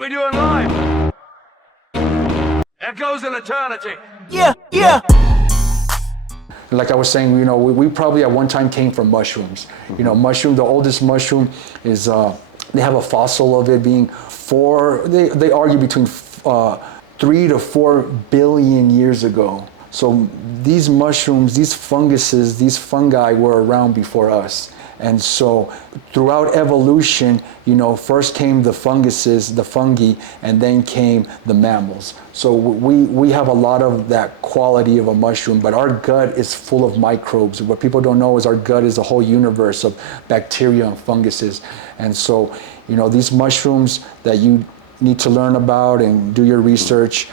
we do in life echoes in eternity. Yeah, yeah. Like I was saying, you know, we probably at one time came from mushrooms. You know, mushroom, the oldest mushroom is, they have a fossil of it being they argue between 3 to 4 billion years ago. So these mushrooms, these funguses, these fungi were around before us. And so throughout evolution, you know, first came the funguses, the fungi, and then came the mammals. So we have a lot of that quality of a mushroom, but our gut is full of microbes. What people don't know is our gut is a whole universe of bacteria and funguses. And so, you know, these mushrooms that you need to learn about and do your research,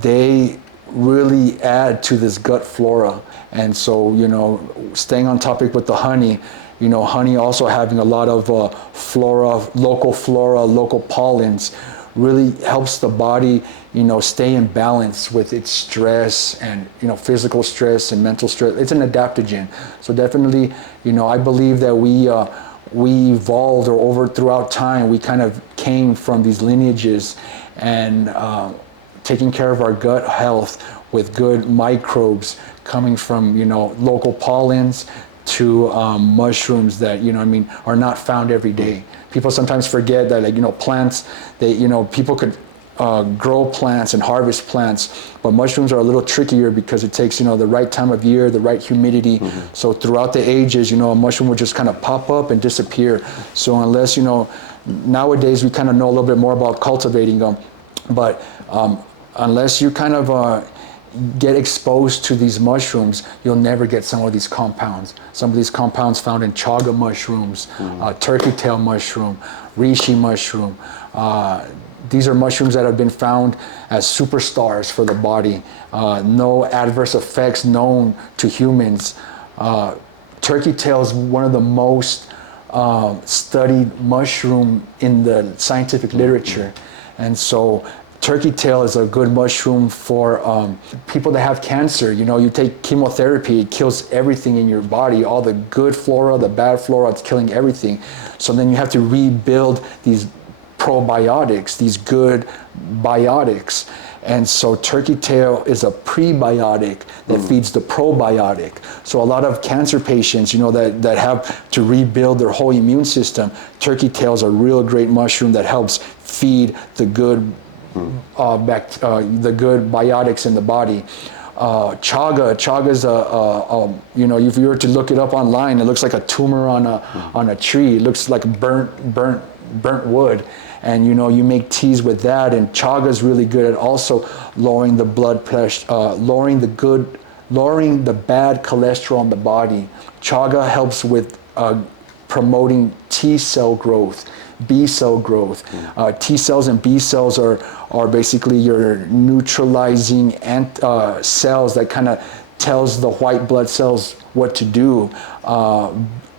they really add to this gut flora. And so, you know, staying on topic with the honey, you know, honey also having a lot of flora, local pollens, really helps the body, you know, stay in balance with its stress and, you know, physical stress and mental stress. It's an adaptogen. So definitely, you know, I believe that we evolved throughout time, we kind of came from these lineages and taking care of our gut health with good microbes coming from, you know, local pollens to mushrooms that, you know, I mean, are not found every day. People sometimes forget that, like, you know, plants, you know, people could grow plants and harvest plants, but mushrooms are a little trickier because it takes, you know, the right time of year, the right humidity. So throughout the ages, you know, a mushroom will just kind of pop up and disappear. So unless, you know, nowadays we kind of know a little bit more about cultivating them, but unless you kind of get exposed to these mushrooms, you'll never get some of these compounds. Some of these compounds found in chaga mushrooms, turkey tail mushroom, reishi mushroom. These are mushrooms that have been found as superstars for the body. No adverse effects known to humans. Turkey tail is one of the most studied mushroom in the scientific literature. And so turkey tail is a good mushroom for people that have cancer. You know, you take chemotherapy, it kills everything in your body, all the good flora, the bad flora, it's killing everything. So then you have to rebuild these probiotics, these good biotics. And so turkey tail is a prebiotic that feeds the probiotic. So a lot of cancer patients, you know, that have to rebuild their whole immune system, turkey tail is a real great mushroom that helps feed the good the good biotics in the body. Chaga is you know, if you were to look it up online, it looks like a tumor on a tree. It looks like burnt wood, and you know, you make teas with that. And chaga is really good at also lowering the blood pressure, lowering the bad cholesterol in the body. Chaga helps with promoting T cell growth, B cell growth. T cells and B cells are basically your neutralizing cells that kind of tells the white blood cells what to do.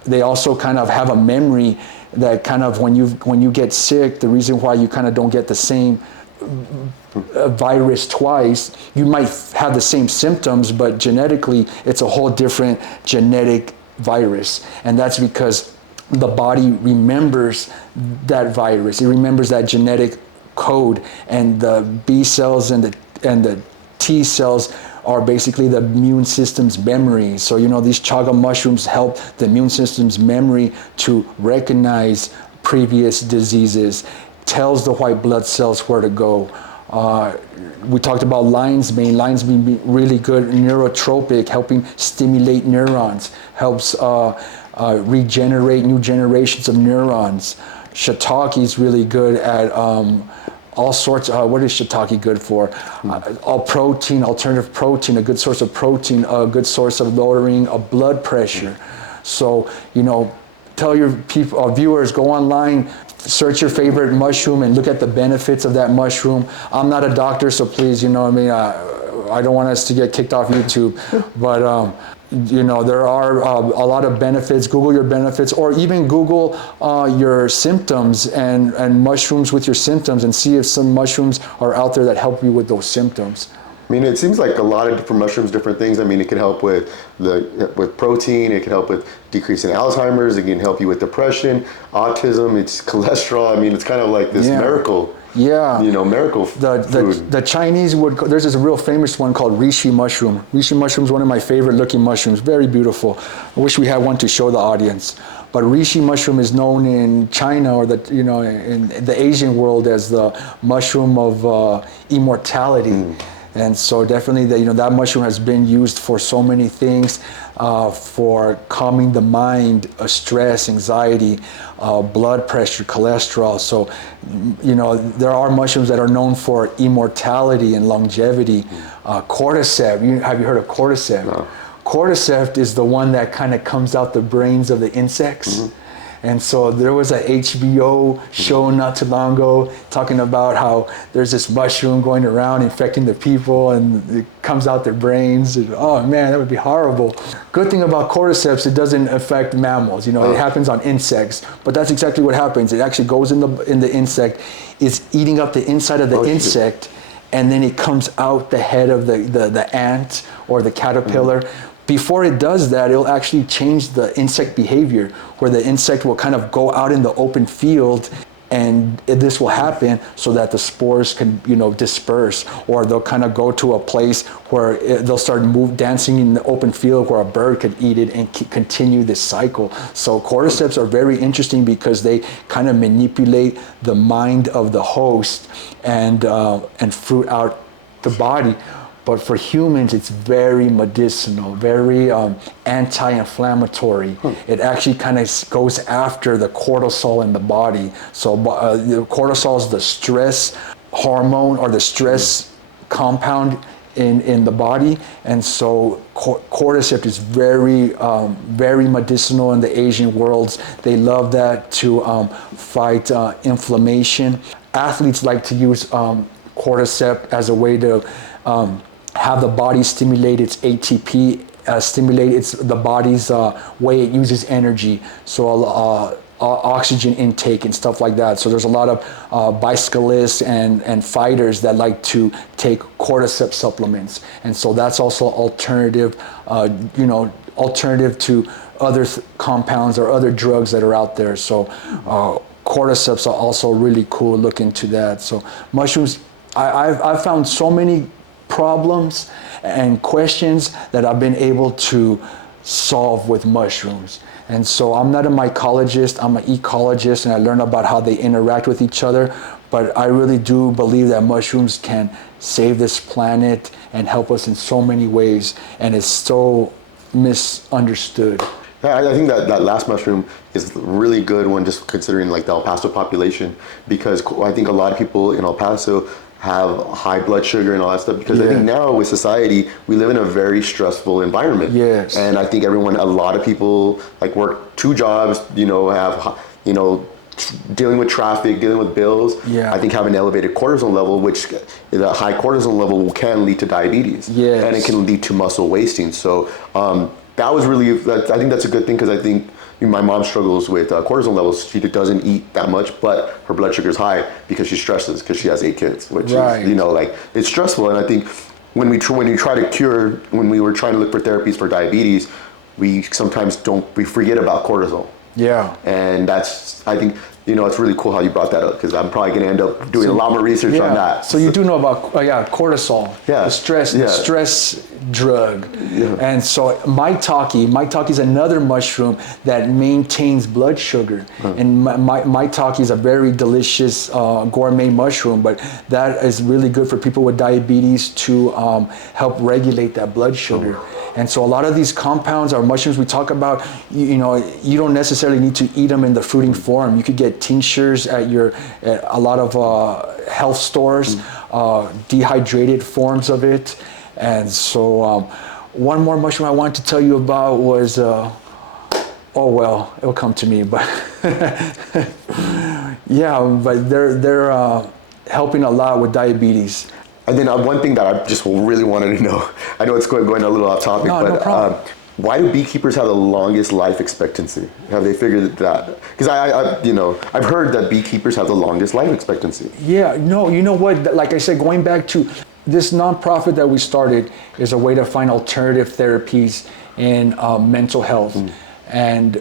They also kind of have a memory that kind of when you get sick, the reason why you kind of don't get the same virus twice, you might have the same symptoms, but genetically it's a whole different genetic virus. And that's because the body remembers that virus. It remembers that genetic code, and the B cells and the T cells are basically the immune system's memory. So, you know, these chaga mushrooms help the immune system's memory to recognize previous diseases, tells the white blood cells where to go. We talked about lion's mane. Lion's mane being really good neurotropic, helping stimulate neurons, helps regenerate new generations of neurons. Shiitake is really good at all sorts. What is shiitake good for? All protein, alternative protein, a good source of protein, a good source of lowering of blood pressure. So, you know, tell your people, viewers, go online, search your favorite mushroom and look at the benefits of that mushroom. I'm not a doctor, so please, you know, I mean, I don't want us to get kicked off YouTube, but you know, there are a lot of benefits. Google your benefits, or even Google your symptoms and mushrooms with your symptoms, and see if some mushrooms are out there that help you with those symptoms. mean, it seems like a lot of different mushrooms, different things. I mean, it can help with protein. It can help with decreasing Alzheimer's. It can help you with depression, autism. It's cholesterol. I mean, it's kind of like this miracle. Yeah. Miracle food. The Chinese there's this real famous one called reishi mushroom. Reishi mushroom is one of my favorite looking mushrooms. Very beautiful. I wish we had one to show the audience. But reishi mushroom is known in China or in the Asian world as the mushroom of immortality. And so definitely that mushroom has been used for so many things, for calming the mind, stress, anxiety, blood pressure, cholesterol. So, there are mushrooms that are known for immortality and longevity. Cordyceps, have you heard of cordyceps? No. Cordyceps is the one that kind of comes out the brains of the insects. And so there was an HBO show not too long ago talking about how there's this mushroom going around infecting the people and it comes out their brains. And, oh man, that would be horrible. Good thing about cordyceps, it doesn't affect mammals. It happens on insects, but that's exactly what happens. It actually goes in the insect, is eating up the inside of the insect, and then it comes out the head of the ant or the caterpillar. Before it does that, it'll actually change the insect behavior, where the insect will kind of go out in the open field, and this will happen so that the spores can, disperse, or they'll kind of go to a place where they'll start dancing in the open field where a bird could eat it and continue this cycle. So cordyceps are very interesting because they kind of manipulate the mind of the host and fruit out the body. But for humans, it's very medicinal, very anti-inflammatory. It actually kind of goes after the cortisol in the body. So the cortisol is the stress hormone or the stress compound in the body. And so cordyceps is very, very medicinal in the Asian worlds. They love that to fight inflammation. Athletes like to use cordyceps as a way to have the body stimulate its ATP, stimulate the body's way it uses energy, so oxygen intake and stuff like that. So there's a lot of bicyclists and fighters that like to take cordyceps supplements, and so that's also alternative to other compounds or other drugs that are out there. So cordyceps are also really cool. Look into that. So mushrooms, I've found so many problems and questions that I've been able to solve with mushrooms. And so I'm not a mycologist, I'm an ecologist, and I learn about how they interact with each other, but I really do believe that mushrooms can save this planet and help us in so many ways, and it's so misunderstood. I think that last mushroom is a really good one, just considering like the El Paso population, because I think a lot of people in El Paso have high blood sugar and all that stuff, because I think now with society, we live in a very stressful environment. Yes. And I think a lot of people like work 2 jobs, have, dealing with traffic, dealing with bills. Yeah. I think having an elevated cortisol level, which the high cortisol level can lead to diabetes. Yes. And it can lead to muscle wasting. So that was really, I think that's a good thing, because I think my mom struggles with cortisol levels. She doesn't eat that much, but her blood sugar is high because she stresses, because she has 8 kids, which is, it's stressful. And I think when we try to cure, when we were trying to look for therapies for diabetes, we sometimes we forget about cortisol. Yeah. And that's, I think, it's really cool how you brought that up, because I'm probably going to end up doing a lot more research on that. So you do know about cortisol, the stress drug. Yeah. And so maitake is another mushroom that maintains blood sugar. And maitake is a very delicious gourmet mushroom, but that is really good for people with diabetes to help regulate that blood sugar. And so a lot of these compounds or mushrooms we talk about, you don't necessarily need to eat them in the fruiting form. You could get tinctures at a lot of health stores, dehydrated forms of it. And so one more mushroom I wanted to tell you about was, it'll come to me, but but they're helping a lot with diabetes. And then one thing that I just really wanted to know, I know it's going a little off topic, but why do beekeepers have the longest life expectancy? Have they figured that? Because I've heard that beekeepers have the longest life expectancy. Yeah, no, you know what? Like I said, going back to this nonprofit that we started is a way to find alternative therapies in mental health and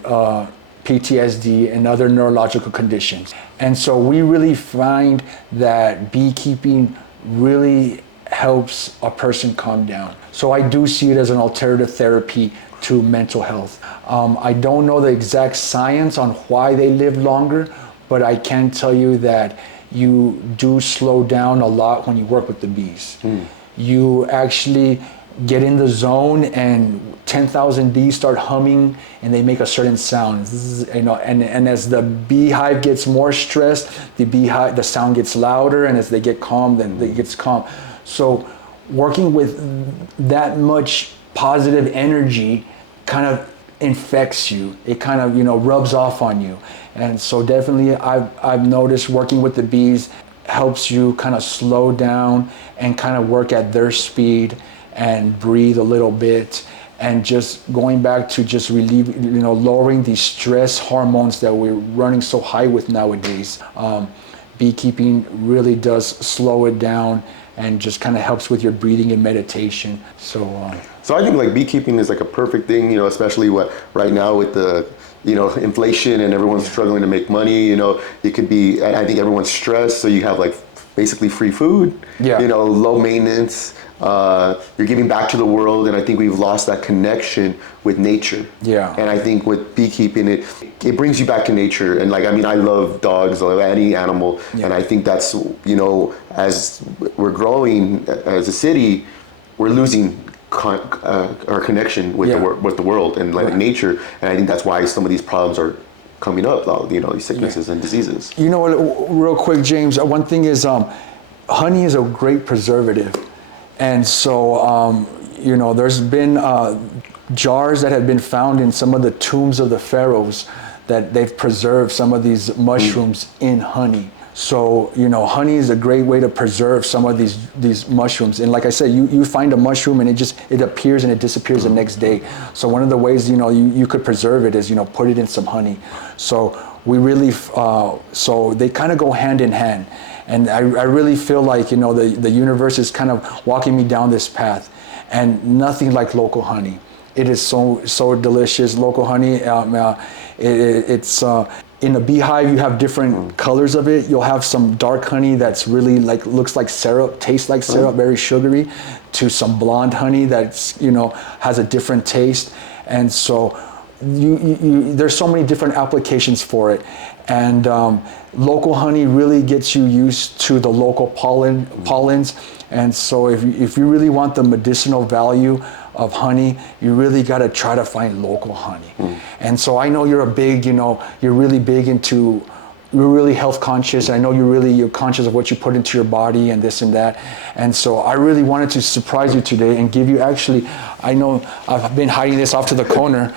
PTSD and other neurological conditions. And so we really find that beekeeping really helps a person calm down. So I do see it as an alternative therapy to mental health. I don't know the exact science on why they live longer, but I can tell you that you do slow down a lot when you work with the bees. You actually get in the zone and 10,000 bees start humming and they make a certain sound. And as the beehive gets more stressed, the sound gets louder, and as they get calm, then it gets calm. So working with that much positive energy kind of infects you. It kind of, rubs off on you. And so definitely I've noticed working with the bees helps you kind of slow down and kind of work at their speed and breathe a little bit, and just going back to just relieving, lowering these stress hormones that we're running so high with nowadays. Beekeeping really does slow it down and just kind of helps with your breathing and meditation. So I think like beekeeping is like a perfect thing, especially right now with the inflation and everyone's struggling to make money. It could be, I think everyone's stressed, so you have like basically free food, low maintenance. You're giving back to the world, and I think we've lost that connection with nature. Yeah. And I think with beekeeping, it brings you back to nature. And I love dogs, I love any animal, and I think that's, as we're growing as a city, we're losing our connection with the world and nature, and I think that's why some of these problems are coming up. These sicknesses and diseases. Real quick, James. One thing is, honey is a great preservative. And so, there's been jars that have been found in some of the tombs of the pharaohs that they've preserved some of these mushrooms in honey. So, honey is a great way to preserve some of these mushrooms. And like I said, you find a mushroom and it appears and it disappears the next day. So one of the ways, you could preserve it is, put it in some honey. So we really, so they kind of go hand in hand. And I really feel like, the universe is kind of walking me down this path, and nothing like local honey. It is so delicious. Local honey, it's in a beehive, you have different colors of it. You'll have some dark honey that's really looks like syrup, tastes like syrup, very sugary, to some blonde honey that's, has a different taste. And so there's so many different applications for it. And local honey really gets you used to the local pollens. And so if you really want the medicinal value of honey, you really got to try to find local honey. And so I know you're you're really big into, you're really health conscious. I know you're conscious of what you put into your body and this and that. And so I really wanted to surprise you today and give you, actually, I know I've been hiding this off to the corner,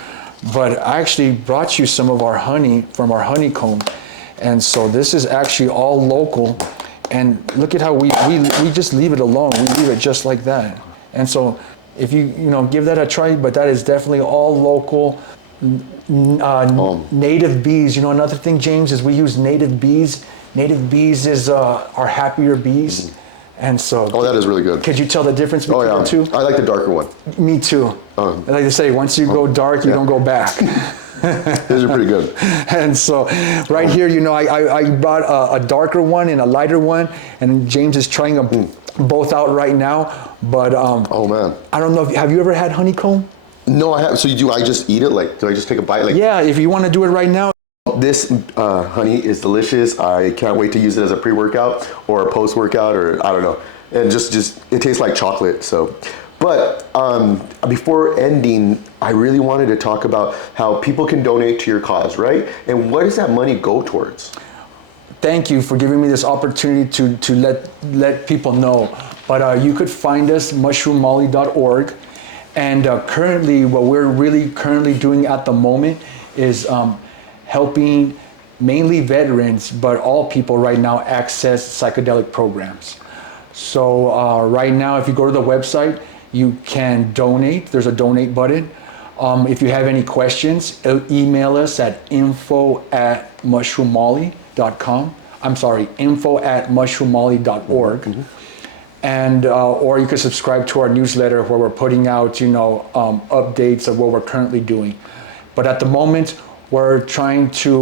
but I actually brought you some of our honey from our honeycomb. And so this is actually all local. And look at how we just leave it alone. We leave it just like that. And so if you give that a try, but that is definitely all local, native bees. Another thing, James, is we use native bees. Native bees is our happier bees. And so, that is really good. Could you tell the difference between the two? I like the darker one. Me too. I like to say, once you go dark, you don't go back. These are pretty good. And so, right here, I brought a darker one and a lighter one, and James is trying them both out right now. But oh man, I don't know. Have you ever had honeycomb? No, I have. So do I just eat it? Do I just take a bite? Yeah, if you want to do it right now. This honey is delicious. I can't wait to use it as a pre-workout or a post-workout, or I don't know. And just it tastes like chocolate. So, but before ending, I really wanted to talk about how people can donate to your cause, right? And what does that money go towards? Thank you for giving me this opportunity to let people know. But you could find us mushroommolly.org. And currently, what we're really doing at the moment is helping mainly veterans, but all people right now access psychedelic programs. So right now, if you go to the website, you can donate. There's a donate button. If you have any questions, email us at info@mushroommolly.com. I'm sorry, info@mushroommolly.org. and or you can subscribe to our newsletter where we're putting out, updates of what we're currently doing. But at the moment, we're trying to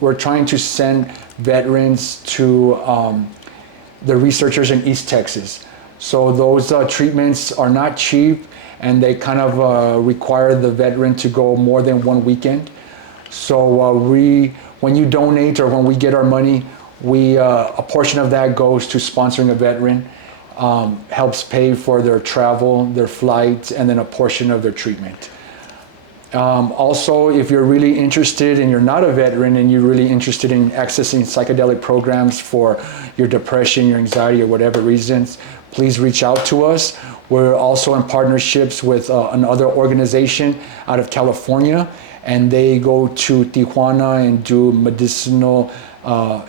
we're trying to send veterans to the researchers in East Texas. So those treatments are not cheap, and they kind of require the veteran to go more than one weekend. So when you donate or when we get our money, a portion of that goes to sponsoring a veteran, helps pay for their travel, their flights, and then a portion of their treatment. Also, if you're really interested and you're not a veteran and you're really interested in accessing psychedelic programs for your depression, your anxiety, or whatever reasons, please reach out to us. We're also in partnerships with another organization out of California, and they go to Tijuana and do medicinal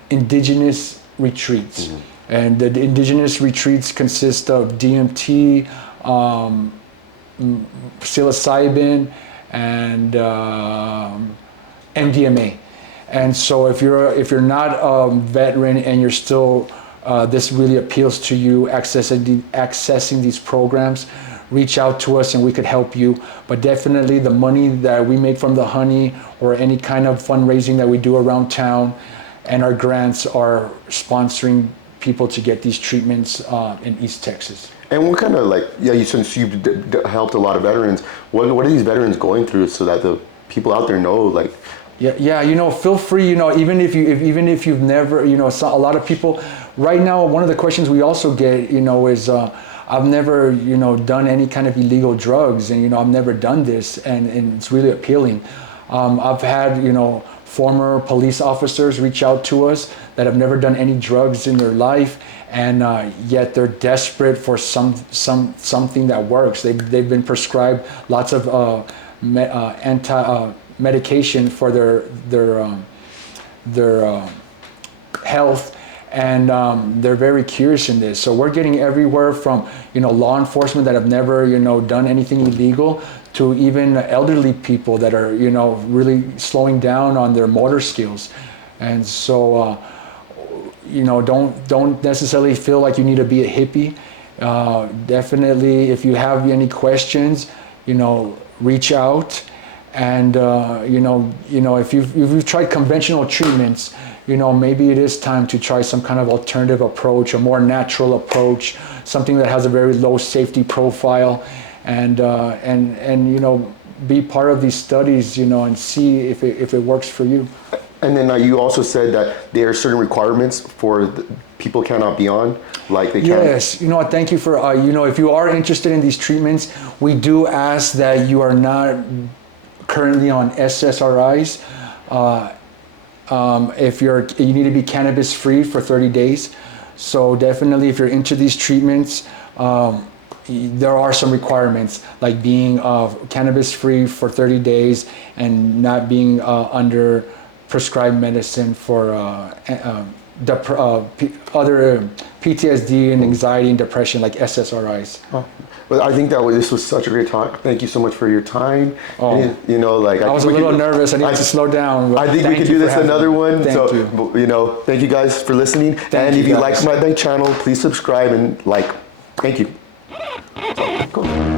indigenous retreats. Mm-hmm. And the indigenous retreats consist of DMT, psilocybin, and MDMA. And so if you're not a veteran and you're still this really appeals to you, accessing these programs, reach out to us and we could help you. But definitely the money that we make from the honey or any kind of fundraising that we do around town and our grants are sponsoring people to get these treatments in East Texas. And what kind of since you've helped a lot of veterans, what are these veterans going through so that the people out there know, Yeah, feel free, even if you've never, a lot of people, right now, one of the questions we also get, is, I've never, done any kind of illegal drugs and, I've never done this and it's really appealing. I've had, former police officers reach out to us that have never done any drugs in their life, and yet they're desperate for something that works. They've been prescribed lots of medication for their health, and they're very curious in this. So we're getting everywhere from law enforcement that have never done anything illegal to even elderly people that are really slowing down on their motor skills. And so don't necessarily feel like you need to be a hippie. Definitely, if you have any questions, reach out. And if you've tried conventional treatments, maybe it is time to try some kind of alternative approach, a more natural approach, something that has a very low safety profile, and be part of these studies, and see if it works for you. And then you also said that there are certain requirements for people cannot be on, they can't. Yes, thank you for if you are interested in these treatments, we do ask that you are not currently on SSRIs. If you need to be cannabis free for 30 days. So definitely, if you're into these treatments, there are some requirements, like being cannabis free for 30 days and not being under prescribed medicine for other PTSD and anxiety and depression, like SSRIs. Oh. Well, I think this was such a great talk. Thank you so much for your time. Oh. And, I was a little nervous. I need to slow down. I think we could do this another one. Thank you. Thank you guys for listening. If you like my channel, please subscribe and like. Thank you. Cool.